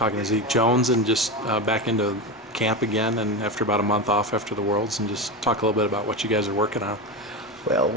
talking to Zeke Jones, and just back into camp again, and after about a month off after the Worlds, and just talk a little bit about what you guys are working on. Well,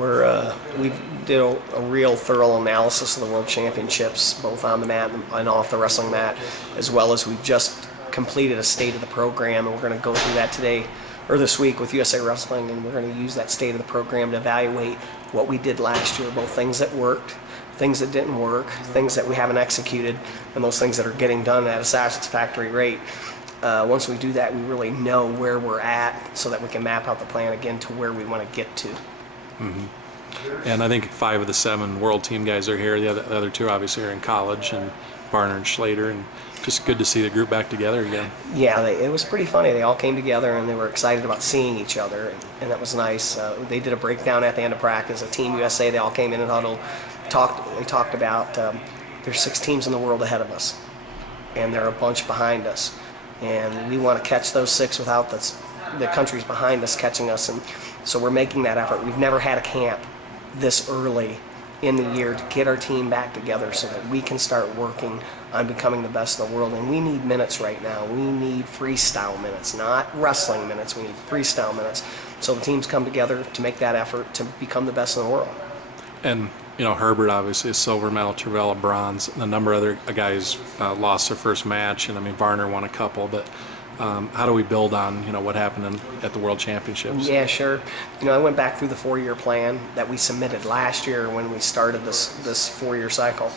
we did a real thorough analysis of the World Championships, both on the mat and off the wrestling mat, as well as we've just completed a state of the program, and we're going to go through that today or this week with USA Wrestling, and we're going to use that state of the program to evaluate what we did last year, both things that worked, things that didn't work, things that we haven't executed, and those things that are getting done at a satisfactory rate. Once we do that, we really know where we're at so that we can map out the plan again to where we want to get to. Mm-hmm. And I think 5 of the 7 world team guys are here. The other 2 obviously are in college, and Varner and Schlater, and just good to see the group back together again. Yeah, it was pretty funny. They all came together and they were excited about seeing each other, and that was nice. They did a breakdown at the end of practice. A Team USA, they all came in and huddled. They talked about there's 6 teams in the world ahead of us, and there are a bunch behind us, and we want to catch those 6 without the countries behind us catching us, and so we're making that effort. We've never had a camp this early in the year to get our team back together so that we can start working on becoming the best in the world. And we need minutes right now. We need freestyle minutes, not wrestling minutes. We need freestyle minutes. So the teams come together to make that effort to become the best in the world. And Herbert obviously is silver medal, Trevella bronze, and a number of other guys lost their first match, and I mean Varner won a couple, but how do we build on what happened at the World Championships? Yeah, sure. I went back through the 4-year plan that we submitted last year when we started this 4-year cycle,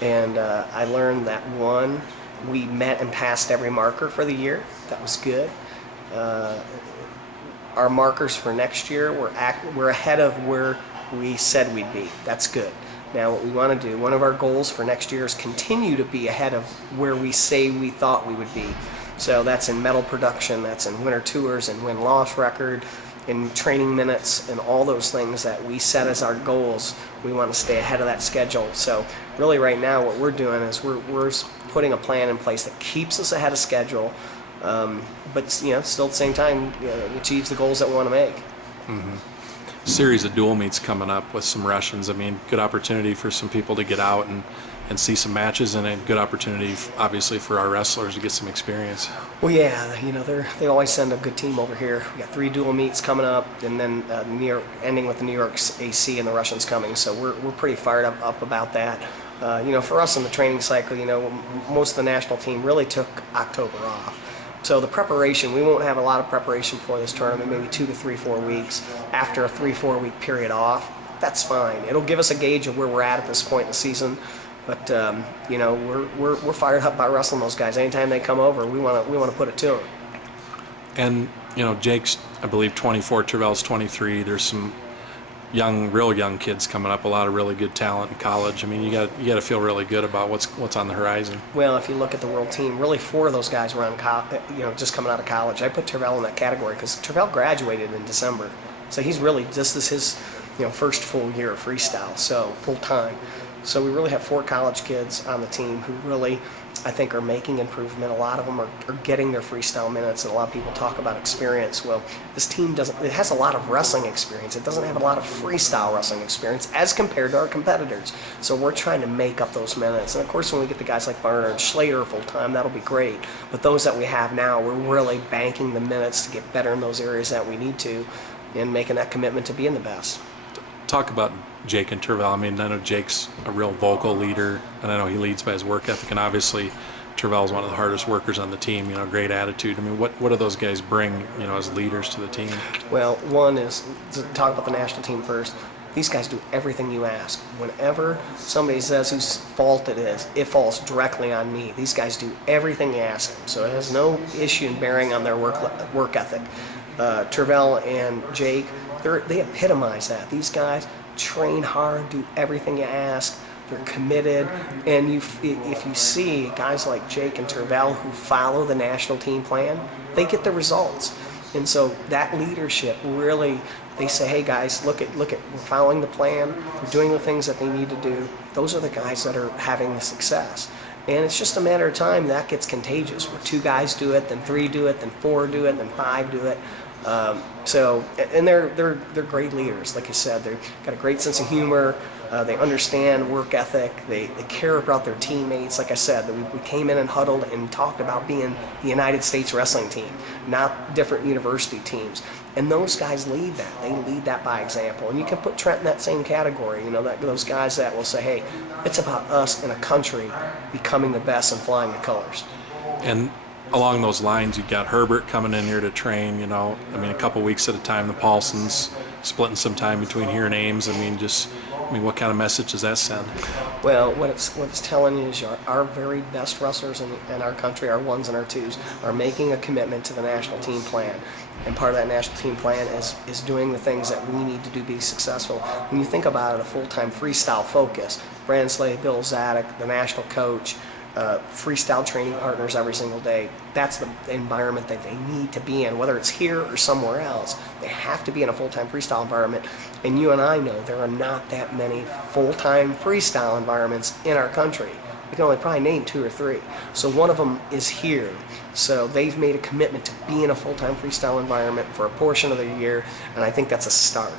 and I learned that one, we met and passed every marker for the year. That was good. Our markers for next year we're ahead of where we said we'd be. That's good. Now what we want to do, one of our goals for next year is continue to be ahead of where we say we thought we would be. So that's in medal production, that's in winter tours and win-loss record, in training minutes, and all those things that we set as our goals. We want to stay ahead of that schedule. So really right now what we're doing is we're putting a plan in place that keeps us ahead of schedule, but still at the same time achieves the goals that we want to make. Mm-hmm. Series of dual meets coming up with some Russians. I mean, good opportunity for some people to get out and see some matches, and a good opportunity obviously for our wrestlers to get some experience. Well, yeah, they always send a good team over here. We got 3 dual meets coming up, and then New York, ending with the New York's AC and the Russians coming. So we're pretty fired up about that. For us in the training cycle, most of the national team really took October off. So the preparation, we won't have a lot of preparation for this tournament, maybe 2 to 3, 4 weeks after a 3-4 week period off. That's fine. It'll give us a gauge of where we're at this point in the season. But we're fired up by wrestling those guys. Anytime they come over, we want to put it to them. And Jake's, I believe, 24. Trevel's 23. There's some real young kids coming up. A lot of really good talent in college. I mean, you got to feel really good about what's on the horizon. Well, if you look at the world team, really 4 of those guys were just coming out of college. I put Trevel in that category because Trevel graduated in December, so he's really this is his first full year of freestyle, so full time. So we really have 4 college kids on the team who really, I think, are making improvement. A lot of them are getting their freestyle minutes, and a lot of people talk about experience. Well, this team it has a lot of wrestling experience. It doesn't have a lot of freestyle wrestling experience as compared to our competitors. So we're trying to make up those minutes. And of course, when we get the guys like Varner and Schlater full time, that'll be great. But those that we have now, we're really banking the minutes to get better in those areas that we need to, and making that commitment to being the best. Talk about Jake and Trevel. I mean, I know Jake's a real vocal leader, and I know he leads by his work ethic, and obviously Trevel's one of the hardest workers on the team, great attitude. I mean, what do those guys bring, as leaders to the team? Well, one is, to talk about the national team first, these guys do everything you ask. Whenever somebody says whose fault it is, it falls directly on me. These guys do everything you ask them, so it has no issue in bearing on their work ethic. Trevel and Jake, they epitomize that. These guys train hard, do everything you ask. They're committed, and if you see guys like Jake and Trevel who follow the national team plan, they get the results. And so that leadership really, they say, hey guys, look at, we're following the plan. They're doing the things that they need to do. Those are the guys that are having the success. And it's just a matter of time that gets contagious, where 2 guys do it, then 3 do it, then 4 do it, then 5 do it. And they're great leaders, like you said. They've got a great sense of humor. They understand work ethic. They care about their teammates. Like I said, we came in and huddled and talked about being the United States wrestling team, not different university teams. And those guys lead that. They lead that by example. And you can put Trent in that same category. You know, those guys that will say, hey, it's about us in a country becoming the best and flying the colors. And along those lines, you've got Herbert coming in here to train, you know, I mean, a couple weeks at a time, the Paulsons splitting some time between here and Ames. I mean, what kind of message does that send? Well, what it's telling you is our very best wrestlers in our country, our ones and our twos, are making a commitment to the national team plan. And part of that national team plan is doing the things that we need to do to be successful. When you think about it, a full-time freestyle focus, Brandon Slade, Bill Zadek, the national coach, freestyle training partners every single day. That's the environment that they need to be in, whether it's here or somewhere else. They have to be in a full-time freestyle environment. And you and I know there are not that many full-time freestyle environments in our country. We can only probably name 2 or 3. So one of them is here. So they've made a commitment to be in a full-time freestyle environment for a portion of the year, and I think that's a start.